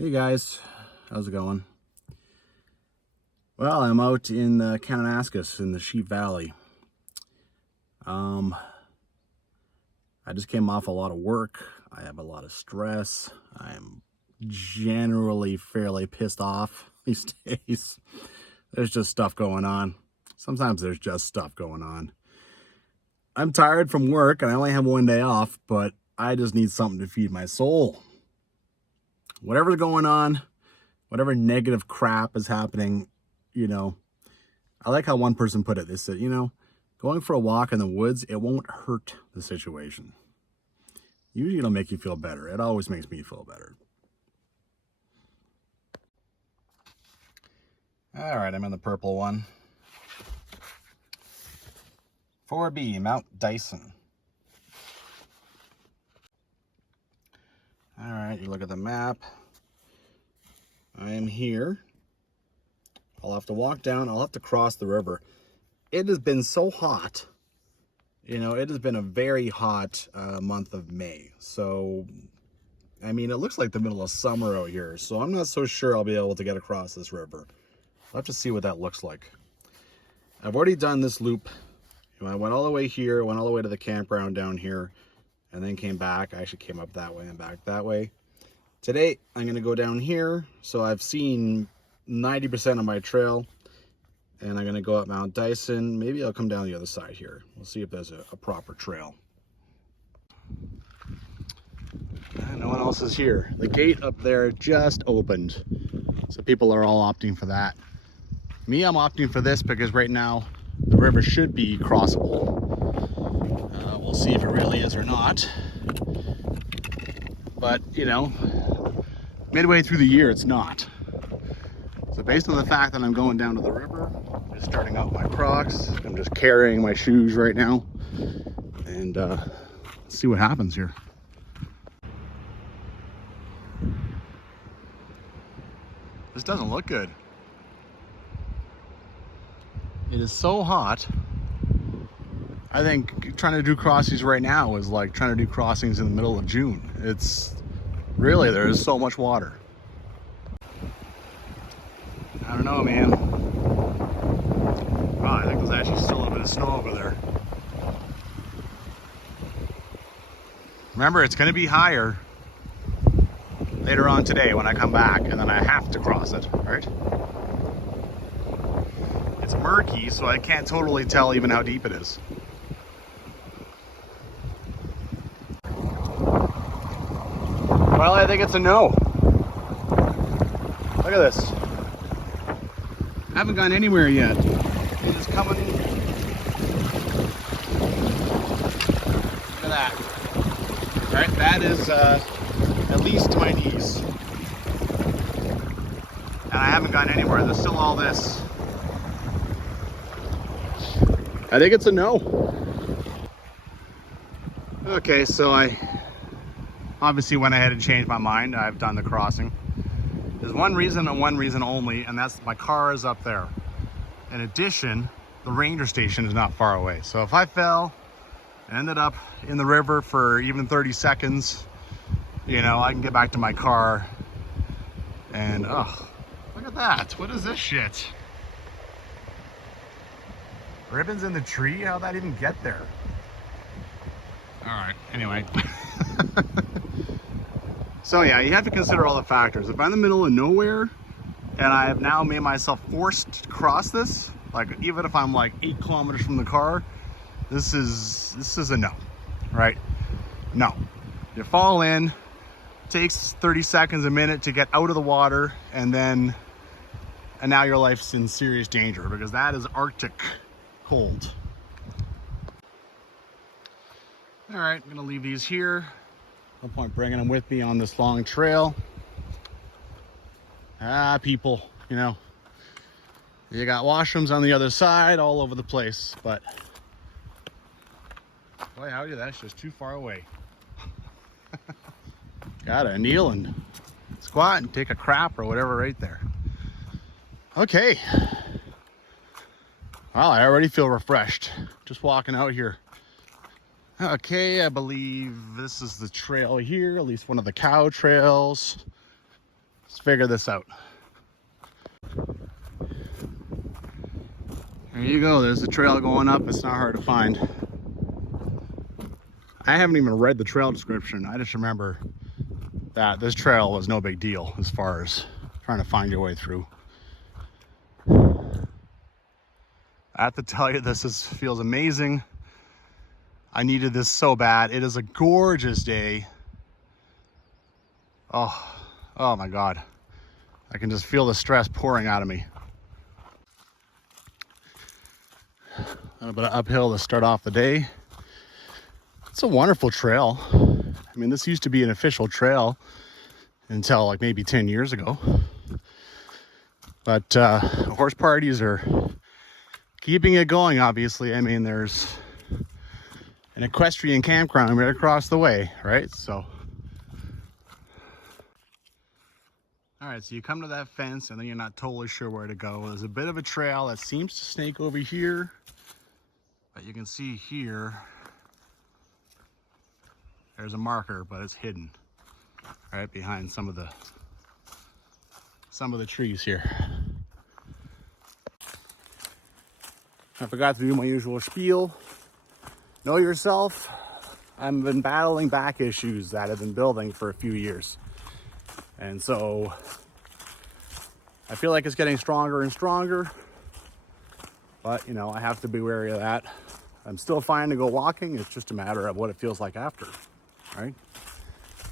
Hey guys, how's it going? Well, I'm out in Kananaskis in the Sheep Valley. I just came off a lot of work. I have a lot of stress. I'm generally fairly pissed off these days. There's just stuff going on. Sometimes there's just stuff going on. I'm tired from work and I only have one day off, but I just need something to feed my soul. Whatever's going on, whatever negative crap is happening, I like how one person put it. They said, going for a walk in the woods, it won't hurt the situation. Usually it'll make you feel better. It always makes me feel better. All right, I'm in the purple one. 4B, Mount Dyson. All right, you look at the map. I am here. I'll have to walk down. I'll have to cross the river. It has been so hot. It has been a very hot month of May. So, it looks like the middle of summer out here. So I'm not so sure I'll be able to get across this river. I'll have to see what that looks like. I've already done this loop. I went all the way here, went all the way to the campground down here, and then came back. I actually came up that way and back that way. Today, I'm going to go down here. So I've seen 90% of my trail, and I'm going to go up Mount Dyson. Maybe I'll come down the other side here. We'll see if there's a proper trail. No one else is here. The gate up there just opened, so people are all opting for that. Me, I'm opting for this because right now the river should be crossable. We'll see if it really is or not. But, midway through the year, it's not. So based on the fact that I'm going down to the river, I'm just starting out my Crocs. I'm just carrying my shoes right now. And let's see what happens here. This doesn't look good. It is so hot. I think trying to do crossings right now is like trying to do crossings in the middle of June. It's really, there is so much water. I don't know, man. Wow, I think there's actually still a little bit of snow over there. Remember, it's going to be higher later on today when I come back, and then I have to cross it, right? It's murky, so I can't totally tell even how deep it is. Well, I think it's a no. Look at this. I haven't gone anywhere yet. It is coming. Look at that. All right, that is at least to my knees. And I haven't gone anywhere. There's still all this. I think it's a no. Okay, so I obviously went ahead and changed my mind. I've done the crossing. There's one reason and one reason only, and that's my car is up there. In addition, the ranger station is not far away. So if I fell and ended up in the river for even 30 seconds, I can get back to my car and, oh, look at that. What is this shit? Ribbons in the tree? How'd that even get there? All right, anyway. So yeah, you have to consider all the factors. If I'm in the middle of nowhere and I have now made myself forced to cross this, like even if I'm like 8 kilometers from the car, this is a no, right? No. You fall in, takes 30 seconds, a minute to get out of the water, and now your life's in serious danger because that is Arctic cold. All right, I'm gonna leave these here. No point bringing them with me on this long trail. People, you got washrooms on the other side all over the place, but boy, howdy, that's just too far away. Gotta kneel and squat and take a crap or whatever right there. Okay. Well, I already feel refreshed just walking out here. Okay, I believe this is the trail here, at least one of the cow trails. Let's figure this out. There you go. There's the trail going up. It's not hard to find. I haven't even read the trail description. I just remember that this trail was no big deal as far as trying to find your way through. I have to tell you, this feels amazing. I needed this so bad. It is a gorgeous day. Oh my God. I can just feel the stress pouring out of me. A little bit of uphill to start off the day. It's a wonderful trail. I mean, this used to be an official trail until like maybe 10 years ago. But horse parties are keeping it going, obviously. I mean, there's an equestrian campground right across the way, right? So, all right, so you come to that fence and then you're not totally sure where to go. There's a bit of a trail that seems to snake over here, but you can see here, there's a marker, but it's hidden right behind some of the trees here. I forgot to do my usual spiel. Know yourself. I've been battling back issues that have been building for a few years. And so I feel like it's getting stronger and stronger. But, you know, I have to be wary of that. I'm still fine to go walking. It's just a matter of what it feels like after, right?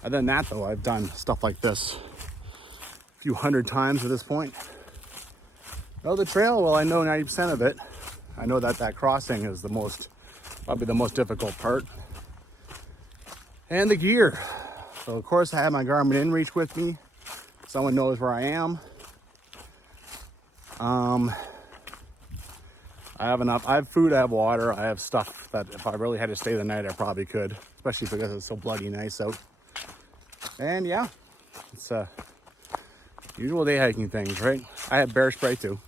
Other than that, though, I've done stuff like this a few hundred times at this point. Know the trail? Well, I know 90% of it. I know that crossing is probably the most difficult part. And the gear. So of course I have my Garmin InReach with me. Someone knows where I am. I have enough. I have food, I have water, I have stuff that if I really had to stay the night, I probably could. Especially because it's so bloody nice out. And yeah, it's usual day hiking things, right? I have bear spray too.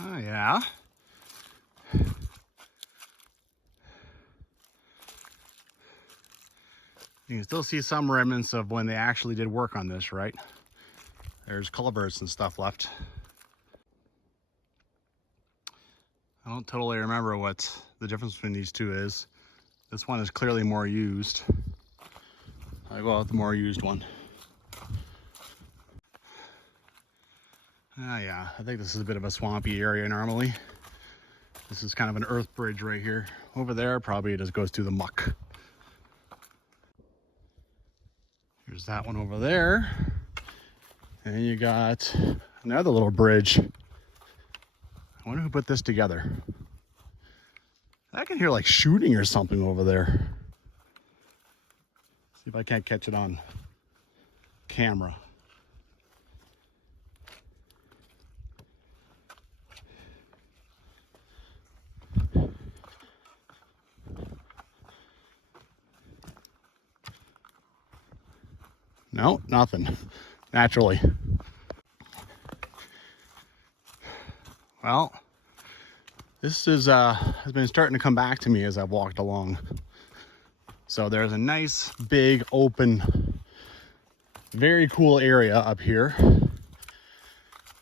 Oh, yeah. You can still see some remnants of when they actually did work on this, right? There's culverts and stuff left. I don't totally remember what the difference between these two is. This one is clearly more used. I go out with the more used one. Ah, yeah, I think this is a bit of a swampy area normally. This is kind of an earth bridge right here. Over there, probably it just goes through the muck. Here's that one over there. And you got another little bridge. I wonder who put this together. I can hear like shooting or something over there. See if I can't catch it on camera. No, nothing. Naturally. Well, this has been starting to come back to me as I've walked along. So there's a nice, big, open, very cool area up here.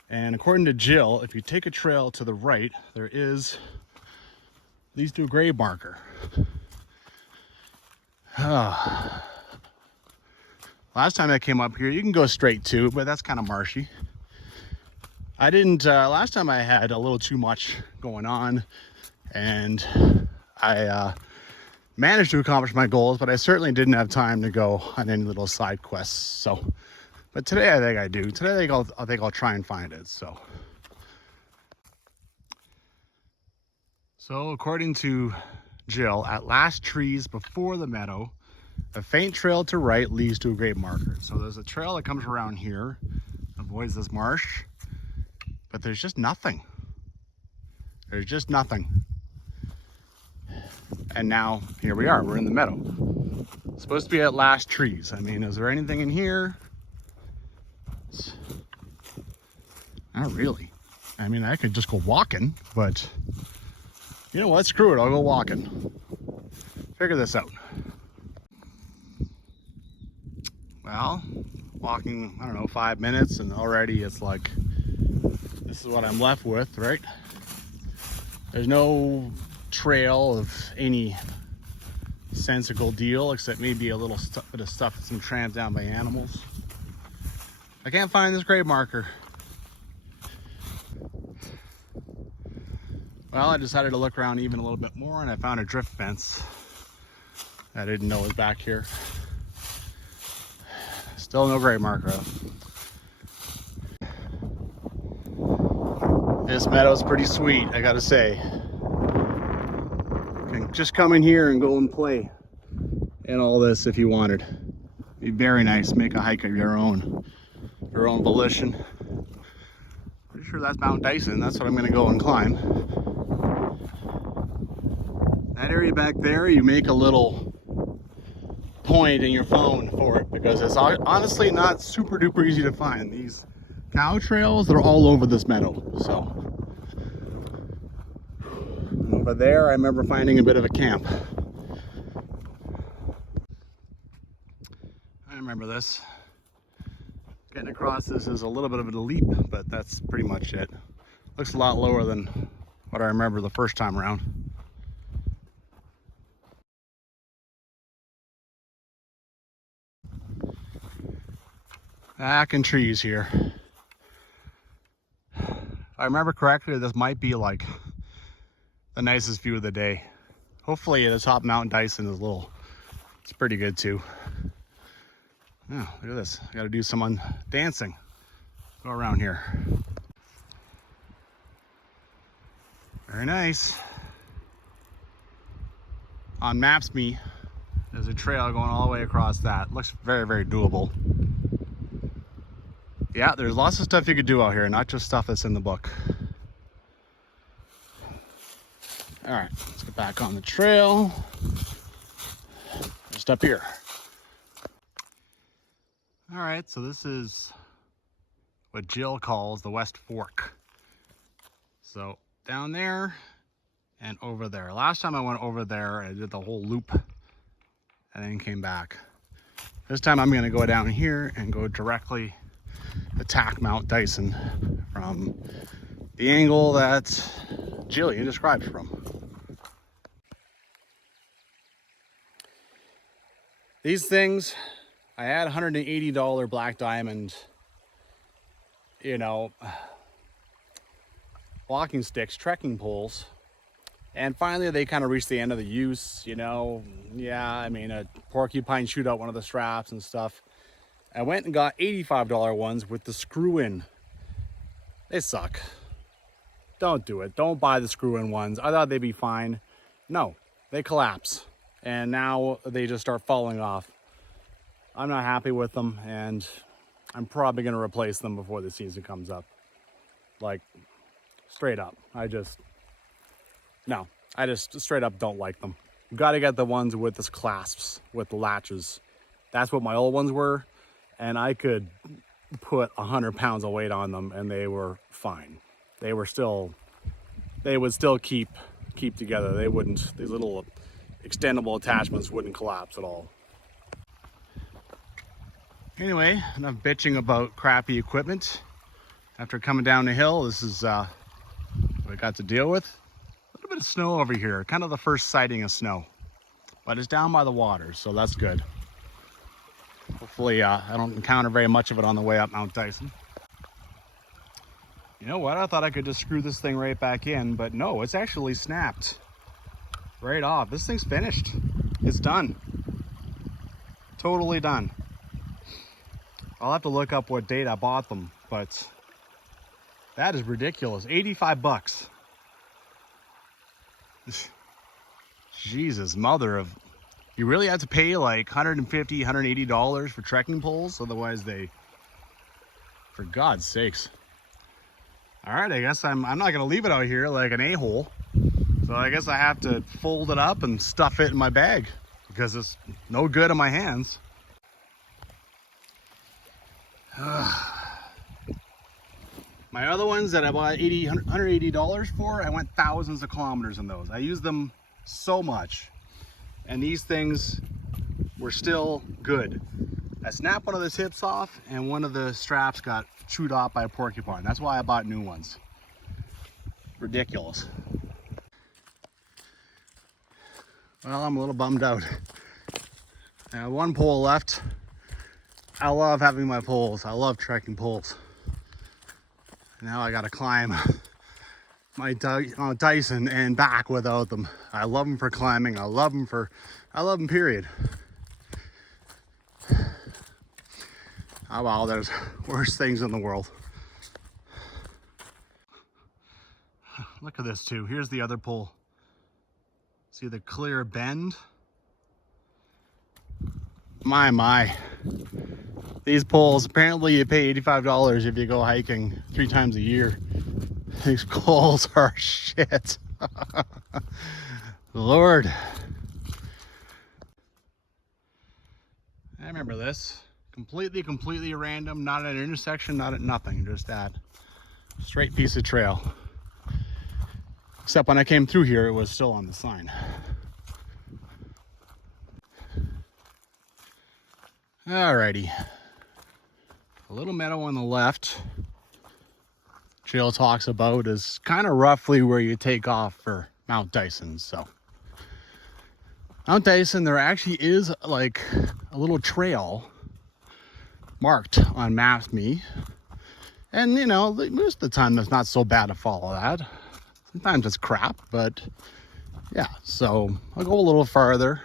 And according to Jill, if you take a trail to the right, there leads to a grave marker. Last time I came up here, you can go straight too, but that's kind of marshy. I didn't, last time I had a little too much going on and I managed to accomplish my goals, but I certainly didn't have time to go on any little side quests. So, but today I think I do. Today I think I'll try and find it. So according to Jill, at last trees before the meadow, a faint trail to right leads to a grave marker. So there's a trail that comes around here, avoids this marsh, but there's just nothing. There's just nothing. And now here we are, we're in the meadow. It's supposed to be at last trees. I mean, is there anything in here? Not really. I mean, I could just go walking, but you know what? Screw it. I'll go walking. Figure this out. Well, walking, I don't know, 5 minutes, and already it's like, this is what I'm left with, right? There's no trail of any sensible deal, except maybe a little bit of stuff that's been tramped down by animals. I can't find this grave marker. Well, I decided to look around even a little bit more, and I found a drift fence I didn't know was back here. Still no grave marker though. This meadow's pretty sweet, I gotta say. You can just come in here and go and play in all this if you wanted. Be very nice. Make a hike of your own volition. Pretty sure that's Mount Dyson. That's what I'm gonna go and climb. That area back there, you make a little point in your phone for it, because it's honestly not super duper easy to find. These cow trails, they're all over this meadow. So over there, I remember finding a bit of a camp. I remember this. Getting across this is a little bit of a leap, but that's pretty much it. Looks a lot lower than what I remember the first time around. Back in trees here. If I remember correctly, this might be like the nicest view of the day. Hopefully the top Mount Dyson is it's pretty good too. Oh, look at this. I gotta do some dancing. Go around here. Very nice. On Maps.me, there's a trail going all the way across that. Looks very, very doable. Yeah, there's lots of stuff you could do out here, not just stuff that's in the book. All right, let's get back on the trail. Just up here. All right, so this is what Jill calls the West Fork. So down there and over there. Last time I went over there, I did the whole loop and then came back. This time I'm gonna go down here and go directly attack Mount Dyson from the angle that Jillian described from. These things, I had $180 black diamond, walking sticks, trekking poles. And finally they kind of reached the end of the use, Yeah, I mean, a porcupine chewed out one of the straps and stuff. I went and got $85 ones with the screw-in. They suck. Don't do it. Don't buy the screw-in ones. I thought they'd be fine. No, they collapse. And now they just start falling off. I'm not happy with them, and I'm probably going to replace them before the season comes up. Like, straight up. I just straight up don't like them. You got to get the ones with the clasps, with the latches. That's what my old ones were. And I could put 100 pounds of weight on them and they were fine. They would still keep together. These little extendable attachments wouldn't collapse at all. Anyway, enough bitching about crappy equipment. After coming down the hill, this is what I got to deal with. A little bit of snow over here, kind of the first sighting of snow. But it's down by the water, so that's good. Hopefully I don't encounter very much of it on the way up Mount Dyson. You know what? I thought I could just screw this thing right back in, but no, it's actually snapped right off. This thing's finished. It's done. Totally done. I'll have to look up what date I bought them, but that is ridiculous. 85 bucks. Jesus, mother of... You really have to pay like $150, $180 for trekking poles, otherwise they... For God's sakes. All right, I guess I'm not gonna leave it out here like an a-hole. So I guess I have to fold it up and stuff it in my bag because it's no good in my hands. My other ones that I bought $180 for, I went thousands of kilometers in those. I used them so much. And these things were still good. I snapped one of the tips off and one of the straps got chewed off by a porcupine. That's why I bought new ones. Ridiculous. Well, I'm a little bummed out. I have one pole left. I love having my poles. I love trekking poles. Now I gotta climb my Mount Dyson and back without them. I love them for climbing. I love them period. Oh well, there's worse things in the world. Look at this too. Here's the other pole. See the clear bend? My. These poles, apparently you pay $85 if you go hiking 3 times a year. These poles are shit. Lord. I remember this. Completely random, not at an intersection, not at nothing, just that straight piece of trail. Except when I came through here, it was still on the sign. Alrighty. A little meadow on the left, trail talks about, is kind of roughly where you take off for Mount Dyson. So Mount Dyson, there actually is like a little trail marked on Maps.me, and you know, most of the time it's not so bad to follow that. Sometimes it's crap, but yeah. So I'll go a little farther.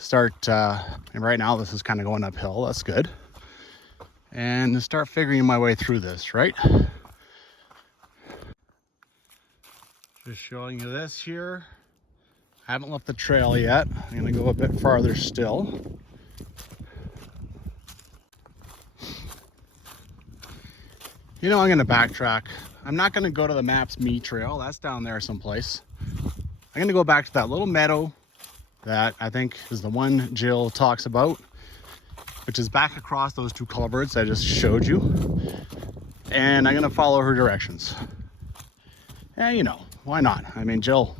And right now this is kind of going uphill. That's good. And start figuring my way through this, right? Just showing you this here. I haven't left the trail yet. I'm gonna go a bit farther still. You know, I'm gonna backtrack. I'm not gonna go to the Maps.me trail. That's down there someplace. I'm gonna go back to that little meadow that I think is the one Jill talks about, which is back across those 2 culverts I just showed you. And I'm gonna follow her directions. And you know, why not? I mean, Jill's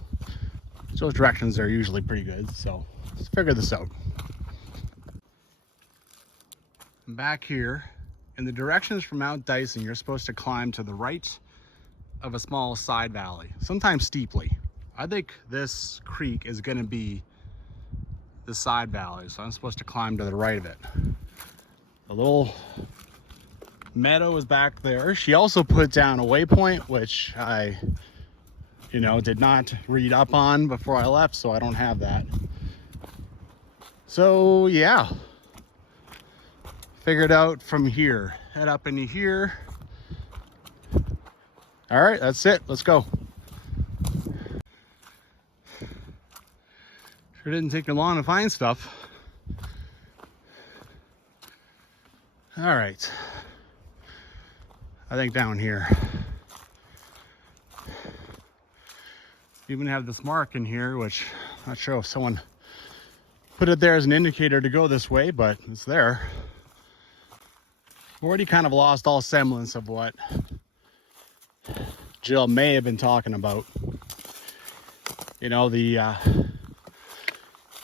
directions are usually pretty good, so let's figure this out. I'm back here, and the directions from Mount Dyson, you're supposed to climb to the right of a small side valley, sometimes steeply. I think this creek is gonna be the side valley, so I'm supposed to climb to the right of it. The little meadow is back there. She also put down a waypoint, which I, you know, did not read up on before I left, so I don't have that. So yeah, figured out from here. Head up into here. All right, that's it. Let's go. Sure didn't take me long to find stuff. All right. I think down here. Even have this mark in here, which I'm not sure if someone put it there as an indicator to go this way, but it's there. Already kind of lost all semblance of what Jill may have been talking about. You know, the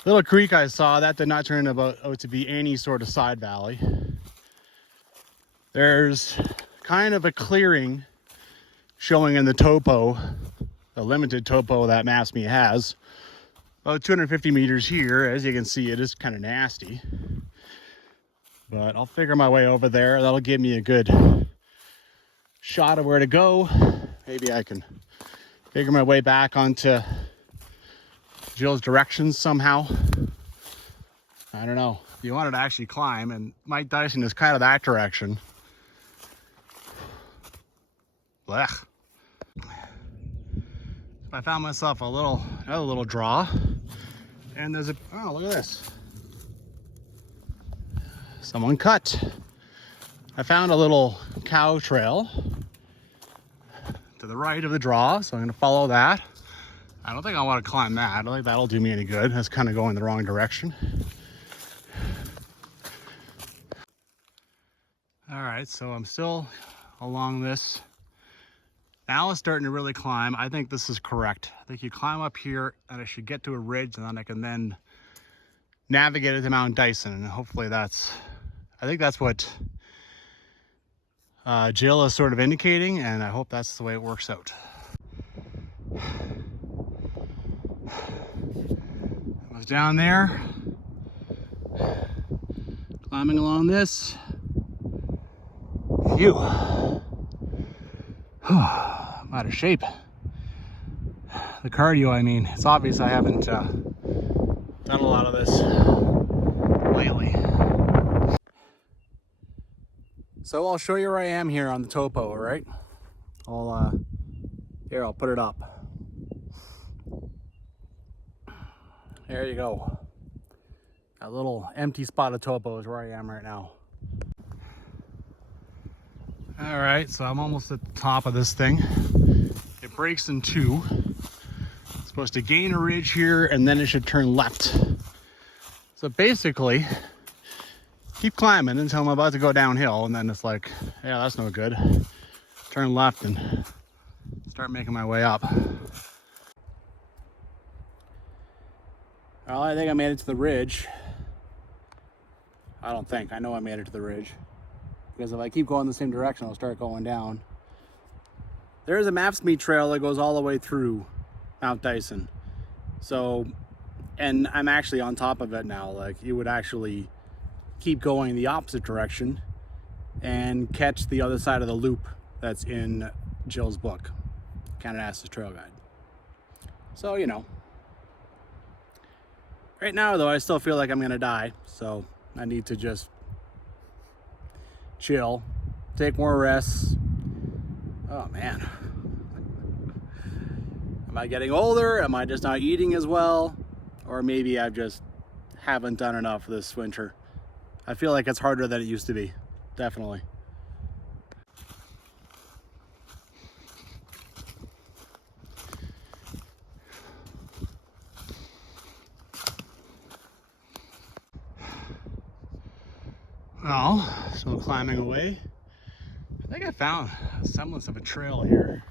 little creek I saw, that did not turn out to be any sort of side valley. There's kind of a clearing showing in the topo, the limited topo that Maps.me has. About 250 meters here. As you can see, it is kind of nasty. But I'll figure my way over there. That'll give me a good shot of where to go. Maybe I can figure my way back onto Jill's directions somehow. I don't know. If you wanted to actually climb, and Mount Dyson is kind of that direction. Blech. I found myself another little draw, and there's oh, look at this. Someone cut. I found a little cow trail to the right of the draw, so I'm gonna follow that. I don't think I want to climb that. I don't think that'll do me any good. That's kind of going the wrong direction. All right, so I'm still along this. Now it's starting to really climb. I think this is correct. I think you climb up here and I should get to a ridge, and then I can then navigate it to Mount Dyson. And hopefully I think that's what Jill is sort of indicating, and I hope that's the way it works out. I was down there, climbing along this. Phew. I'm out of shape. The cardio, I mean. It's obvious I haven't done a lot of this lately. So I'll show you where I am here on the topo, all right? I'll put it up. There you go. That little empty spot of topo is where I am right now. All right, so I'm almost at the top of this thing. It breaks in two. It's supposed to gain a ridge here, and then it should turn left. So basically, keep climbing until I'm about to go downhill, and then it's like, yeah, that's no good. Turn left and start making my way up. Well, I think I made it to the ridge. I don't think. I know I made it to the ridge. Because if I keep going the same direction, I'll start going down. There is a Mapsmeet trail that goes all the way through Mount Dyson. So, and I'm actually on top of it now. Like, you would actually keep going the opposite direction and catch the other side of the loop that's in Jill's book, Kananaskis Trail Guide. So, you know. Right now, though, I still feel like I'm going to die. So, I need to just chill, take more rests. Oh man, am I getting older? Am I just not eating as well? Or maybe I just haven't done enough this winter. I feel like it's harder than it used to be, definitely. Well, still climbing away. I think I found a semblance of a trail here.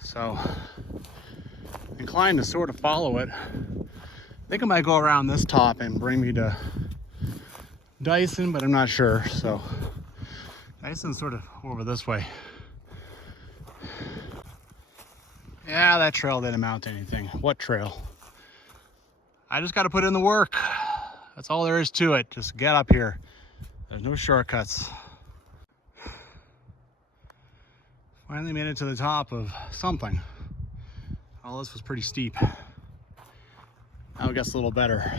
So, inclined to sort of follow it. I think I might go around this top and bring me to Dyson, but I'm not sure. So, Dyson's sort of over this way. Yeah, that trail didn't amount to anything. What trail? I just got to put in the work. That's all there is to it. Just get up here. There's no shortcuts. Finally made it to the top of something. All this was pretty steep. Now it gets a little better.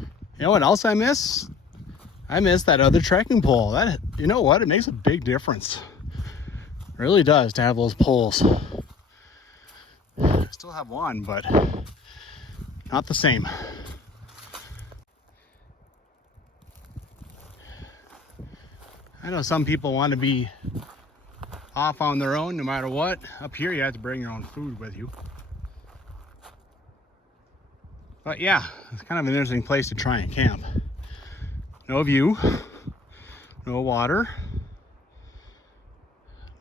You know what else I miss? I miss that other trekking pole. That, you know what? It makes a big difference. It really does to have those poles. I still have one, but not the same. I know some people want to be off on their own no matter what. Up here you have to bring your own food with you. But yeah, it's kind of an interesting place to try and camp. No view, no water,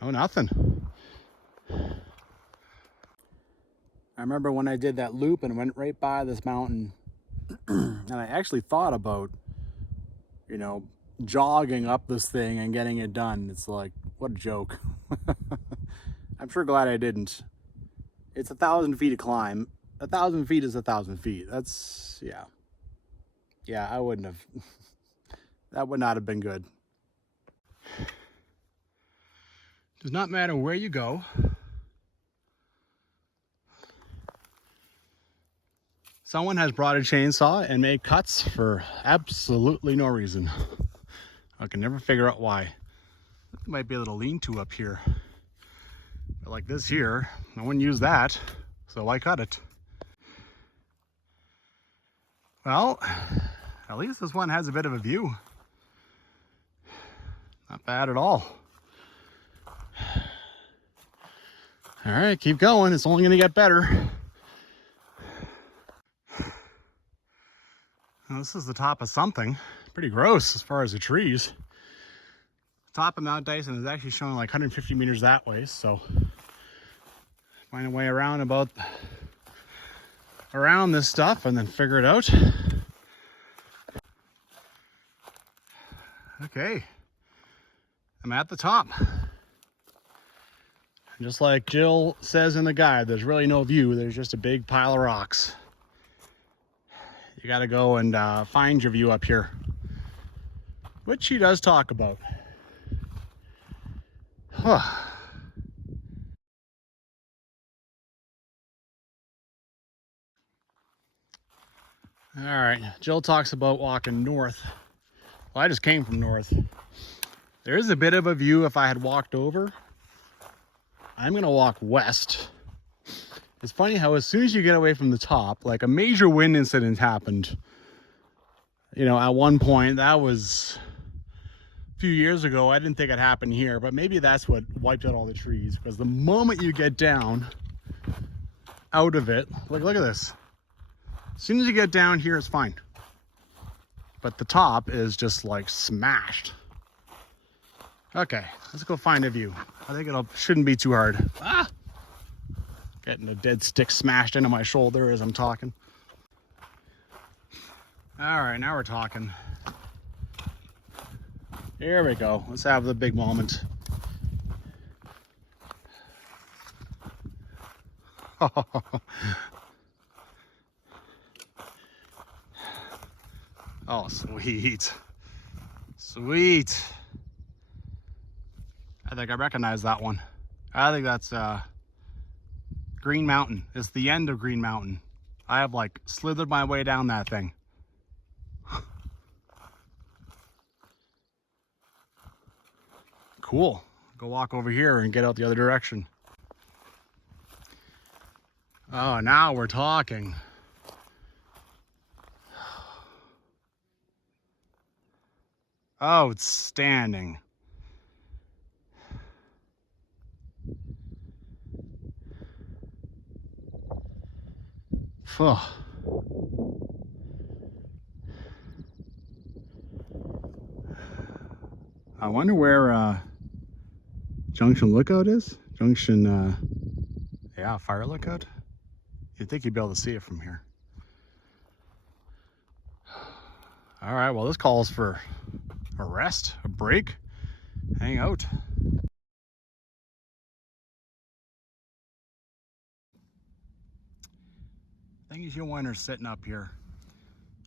no nothing. I remember when I did that loop and went right by this mountain and I actually thought about, you know, jogging up this thing and getting it done. It's like, what a joke. I'm sure glad I didn't. It's 1,000 feet to climb. 1,000 feet is 1,000 feet. That's, yeah, I wouldn't have. That would not have been good. Does not matter where you go. Someone has brought a chainsaw and made cuts for absolutely no reason. I can never figure out why. There might be a little lean-to up here. But like this here, no one used that, so I cut it. Well, at least this one has a bit of a view. Not bad at all. All right, keep going. It's only gonna get better. Now, this is the top of something. Pretty gross as far as the trees. top of Mount Dyson is actually showing like 150 meters that way, so find a way around this stuff and then figure it out. Okay, I'm at the top. Just like Jill says in the guide, there's really no view, there's just a big pile of rocks. You gotta go and find your view up here, which she does talk about. All right, Jill talks about walking north. Well, I just came from north. There is a bit of a view if I had walked over. I'm gonna walk west. It's funny how as soon as you get away from the top, like a major wind incident happened. You know, at one point, that was a few years ago. I didn't think it happened here, but maybe that's what wiped out all the trees. Because the moment you get down out of it, look at this. As soon as you get down here, it's fine. But the top is just like smashed. Okay, let's go find a view. I think shouldn't be too hard. Ah! Getting a dead stick smashed into my shoulder as I'm talking. All right, now we're talking. Here we go. Let's have the big moment. Oh, sweet. Sweet. I think I recognize that one. I think that's Green Mountain. It's the end of Green Mountain. I have like slithered my way down that thing. Cool. Go walk over here and get out the other direction. Oh, now we're talking. Outstanding. Phew. I wonder where Junction Lookout is? Junction, yeah, Fire Lookout. You'd think you'd be able to see it from here. All right, well, this calls for a rest, a break, hang out. Thing is, you're wondering sitting up here,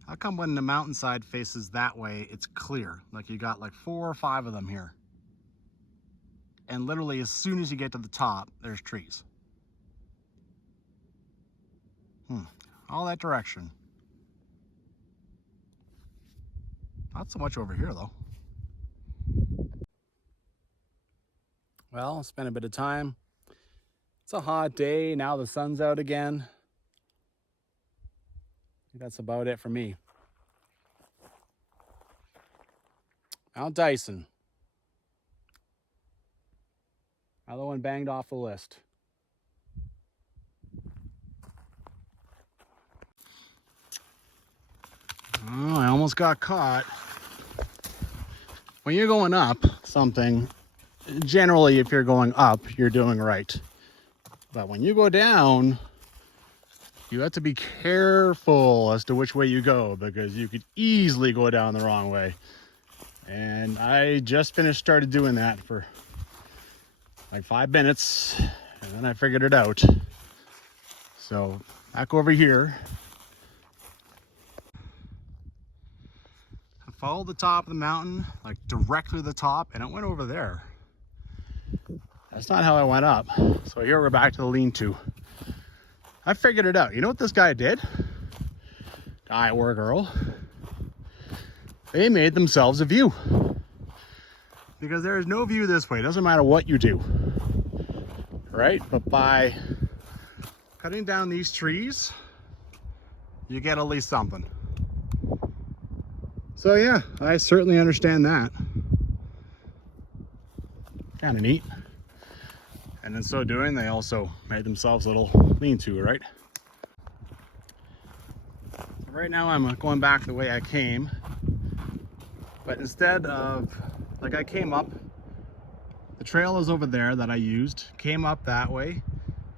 how come when the mountainside faces that way, it's clear? Like you got like 4 or 5 of them here. And literally as soon as you get to the top, there's trees. All that direction. Not so much over here though. Well, spent a bit of time. It's a hot day, now the sun's out again. That's about it for me. Mount Dyson. Another one banged off the list. Oh, I almost got caught. When you're going up something, generally if you're going up, you're doing right. But when you go down, you have to be careful as to which way you go because you could easily go down the wrong way. And I just started doing that for like 5 minutes and then I figured it out. So back over here. I followed the top of the mountain, like directly to the top, and it went over there. That's not how I went up. So here we're back to the lean-to. I figured it out. You know what this guy did? Guy or girl. They made themselves a view. Because there is no view this way. It doesn't matter what you do. Right? But by cutting down these trees, you get at least something. So yeah, I certainly understand that. Kind of neat. And in so doing, they also made themselves a little lean-to, right? Right now I'm going back the way I came. But instead of, like I came up The trail is over there that I used, came up that way,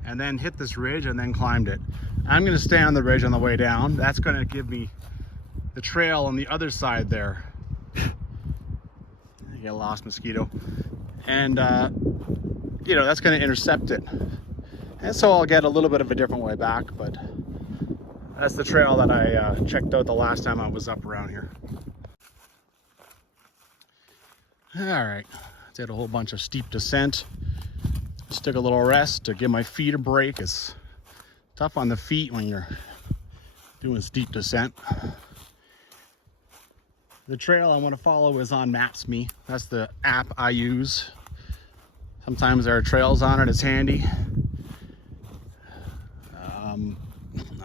and then hit this ridge and then climbed it. I'm gonna stay on the ridge on the way down. That's gonna give me the trail on the other side there. I get a lost mosquito. And you know, that's gonna intercept it. And so I'll get a little bit of a different way back, but that's the trail that I checked out the last time I was up around here. All right, did a whole bunch of steep descent. Just took a little rest to give my feet a break. It's tough on the feet when you're doing steep descent. The trail I want to follow is on Maps.me. That's the app I use. Sometimes there are trails on it, it's handy.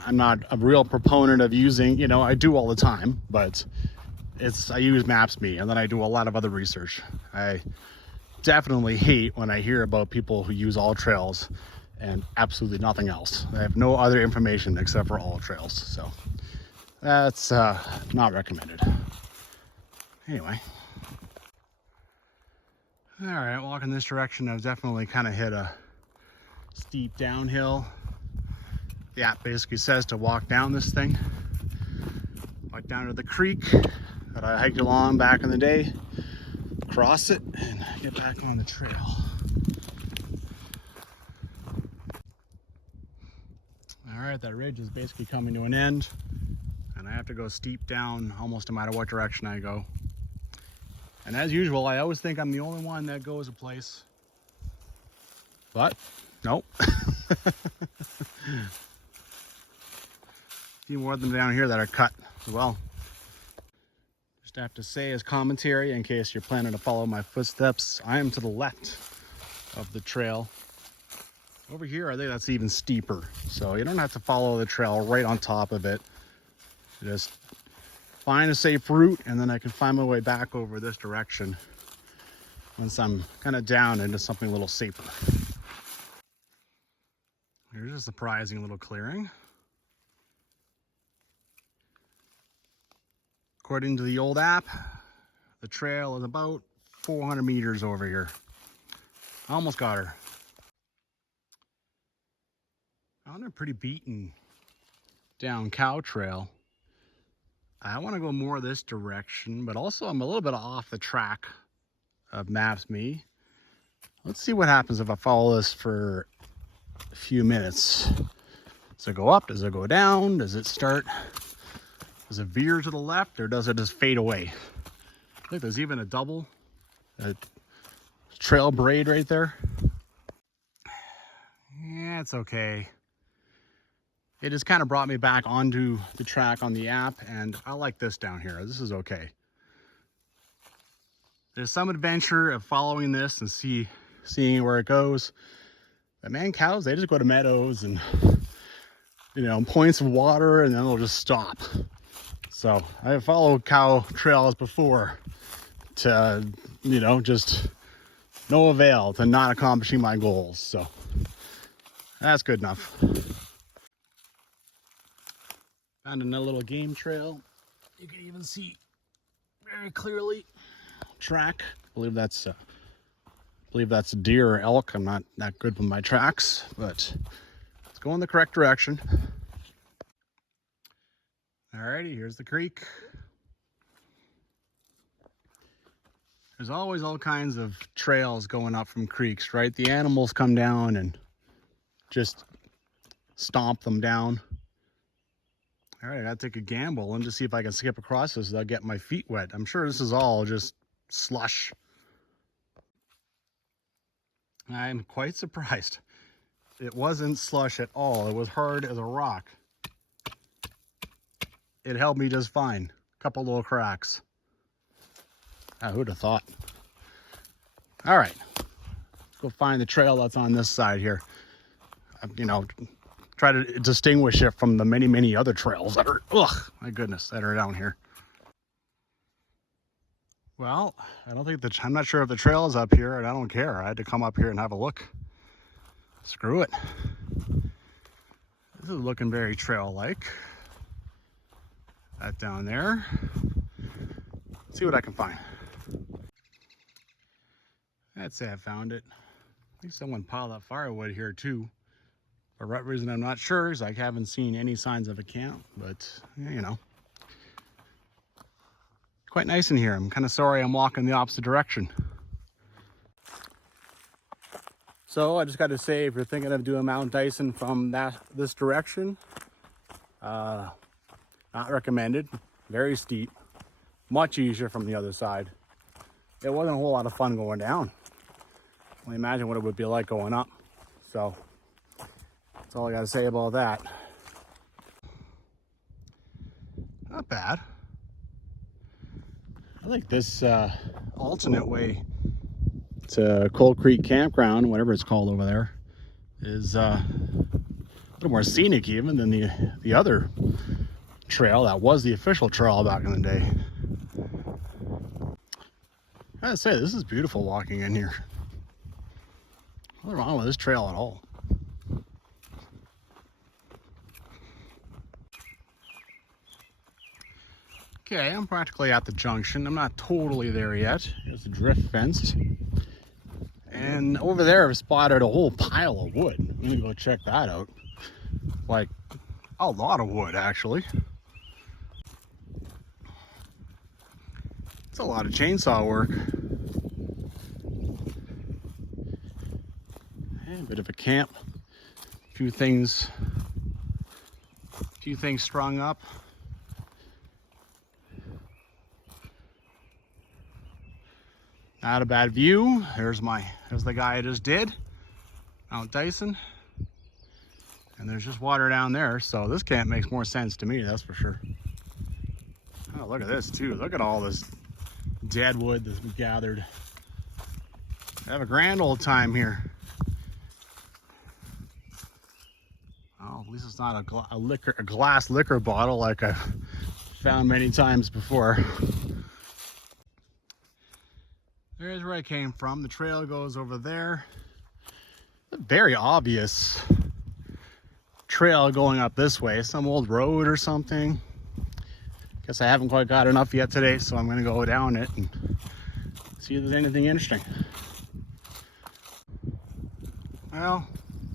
I'm not a real proponent of using, you know, I do all the time, but I use Maps.me, and then I do a lot of other research. I definitely hate when I hear about people who use all trails and absolutely nothing else. I have no other information except for all trails, so that's not recommended. Anyway, all right, walking this direction, I've definitely kind of hit a steep downhill. The app basically says to walk down this thing, walk down to the creek that I hiked along back in the day, cross it, and get back on the trail. All right, that ridge is basically coming to an end, and I have to go steep down almost no matter what direction I go. And as usual, I always think I'm the only one that goes a place, but nope. A few more of them down here that are cut as well. Just have to say as commentary, in case you're planning to follow my footsteps, I am to the left of the trail. Over here, I think that's even steeper. So you don't have to follow the trail right on top of it. Just find a safe route, and then I can find my way back over this direction once I'm kind of down into something a little safer. Here's a surprising little clearing. According to the old app, the trail is about 400 meters over here. I almost got her. On a pretty beaten down cow trail. I want to go more this direction, but also I'm a little bit off the track of Maps.me. Let's see what happens if I follow this for a few minutes. Does it go up? Does it go down? Does it veer to the left, or does it just fade away? I think there's even a trail braid right there. Yeah, it's okay. It just kind of brought me back onto the track on the app, and I like this down here. This is okay. There's some adventure of following this and seeing where it goes. But man, cows, they just go to meadows and, you know, points of water, and then they'll just stop. So I have followed cow trails before to, you know, just no avail, to not accomplishing my goals. So that's good enough. Found another little game trail. You can even see very clearly track. I believe that's a deer or elk. I'm not that good with my tracks, but it's going the correct direction. Alrighty, here's the creek. There's always all kinds of trails going up from creeks, right? The animals come down and just stomp them down. All right, I gotta take a gamble and just see if I can skip across this without getting my feet wet. I'm sure this is all just slush. I'm quite surprised. It wasn't slush at all. It was hard as a rock. It held me just fine. Couple little cracks. Who'd have thought? All right, let's go find the trail that's on this side here. You know, try to distinguish it from the many, many other trails that are, my goodness, that are down here. Well, I'm not sure if the trail is up here, and I don't care. I had to come up here and have a look. Screw it. This is looking very trail-like. That down there. Let's see what I can find. I'd say I found it. I think someone piled up firewood here too. For what reason, I'm not sure, because I haven't seen any signs of a camp, but you know. Quite nice in here. I'm kind of sorry I'm walking the opposite direction. So I just got to say, if you're thinking of doing Mount Dyson from this direction, not recommended. Very steep. Much easier from the other side. It wasn't a whole lot of fun going down. Only imagine what it would be like going up. So that's all I got to say about that. Not bad. I like this alternate way to Cold Creek Campground, whatever it's called over there, is a little more scenic even than the other trail that was the official trail back in the day. I gotta say, this is beautiful walking in here. Nothing wrong with this trail at all. Okay, I'm practically at the junction. I'm not totally there yet. There's a drift fence. And over there I've spotted a whole pile of wood. I'm gonna go check that out. Like a lot of wood, actually. It's a lot of chainsaw work. And a bit of a camp. A few things strung up. Not a bad view. There's the guy I just did, Mount Dyson. And there's just water down there, so this camp makes more sense to me, that's for sure. Oh, look at this too. Look at all this dead wood that we gathered. Have a grand old time here. Oh, at least it's not a glass liquor bottle like I've found many times before. There's where I came from. The trail goes over there. A very obvious trail going up this way. Some old road or something. Guess I haven't quite got enough yet today, so I'm going to go down it and see if there's anything interesting. Well,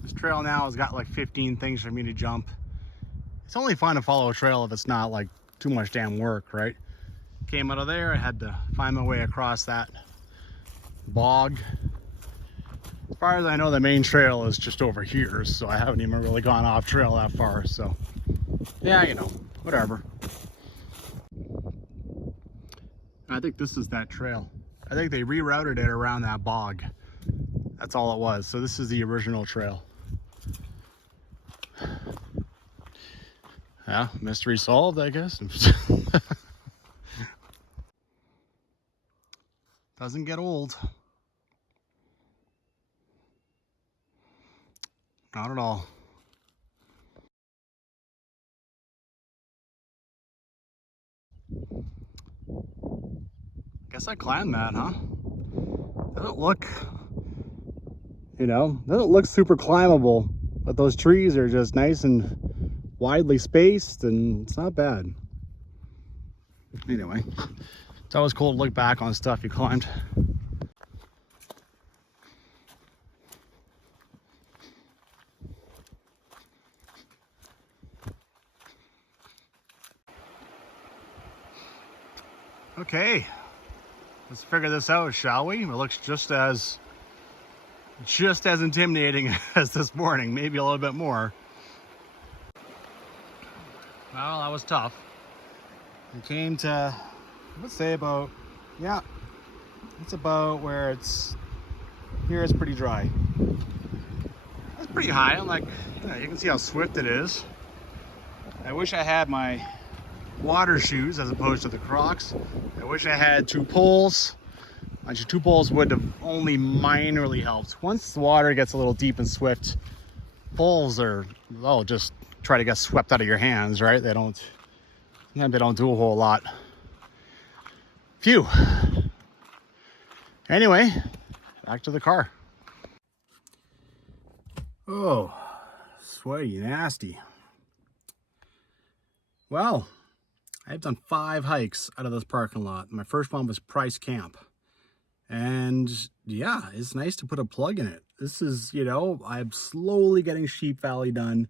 this trail now has got like 15 things for me to jump. It's only fun to follow a trail if it's not like too much damn work, right? Came out of there, I had to find my way across that bog. As far as I know, the main trail is just over here, so I haven't even really gone off trail that far, so yeah, you know, whatever. I think this is that trail. I think they rerouted it around that bog. That's all it was. So this is the original trail. Yeah, mystery solved, I guess. Doesn't get old. Not at all. Guess I climbed that, huh? Doesn't look, doesn't look super climbable, but those trees are just nice and widely spaced, and it's not bad. Anyway, it's always cool to look back on stuff you climbed. Okay, let's figure this out, shall we? It looks just as intimidating as this morning, maybe a little bit more. Well, that was tough. We came to, let's say about, yeah, it's about where here it's pretty dry. It's pretty high, and like, you can see how swift it is. I wish I had my water shoes as opposed to the Crocs. I wish I had two poles. Actually, two poles would have only minorly helped. Once the water gets a little deep and swift, poles they'll just try to get swept out of your hands, right? They don't do a whole lot. Phew. Anyway, back to the car. Oh, sweaty, nasty. Well, I've done 5 hikes out of this parking lot. My first one was Price Camp. And yeah, it's nice to put a plug in it. This is, you know, I'm slowly getting Sheep Valley done.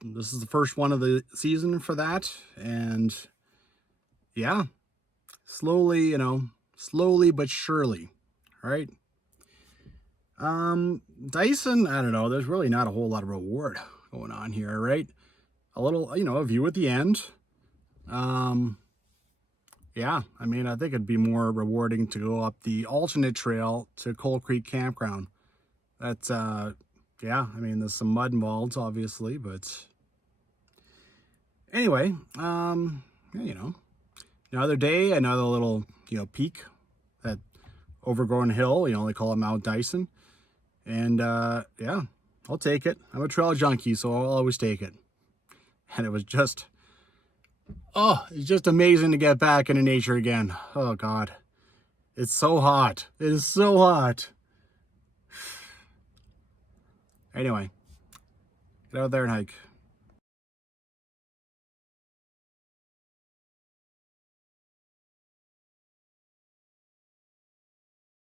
This is the first one of the season for that. And yeah, slowly, you know, slowly but surely. All right. Dyson, I don't know. There's really not a whole lot of reward going on here, right? A little, you know, a view at the end. Yeah, I mean, I think it'd be more rewarding to go up the alternate trail to Coal Creek Campground. That's, yeah, I mean, there's some mud involved, obviously, but anyway, yeah, you know, another day, another little, you know, peak, that overgrown hill, you know, they call it Mount Dyson. And, yeah, I'll take it. I'm a trail junkie, so I'll always take it. And it was just, oh, it's just amazing to get back into nature again. Oh, God. It's so hot. It is so hot. Anyway, get out there and hike.